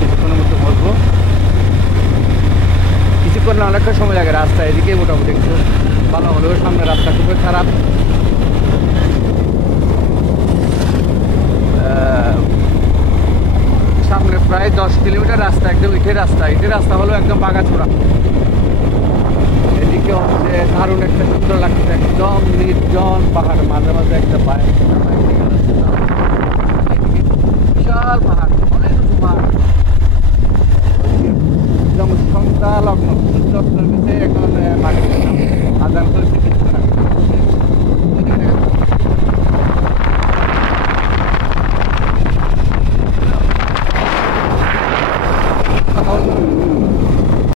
কিছুক্ষণের মধ্যে বসবো। কিছুক্ষণ না, অনেকটা সময় লাগে। রাস্তা এদিকে মোটামুটি একটু ভালো হলেও সামনে রাস্তা খুবই খারাপ। সামনে প্রায় 10 কিলোমিটার রাস্তা, একদম ইটের রাস্তা হলো একদম বাগাছড়া। এদিকে হচ্ছে দারুণ একটা সুন্দর লাগছে, একদম নির্জন পাহাড়, মাঝে মাঝে একটা পায়ে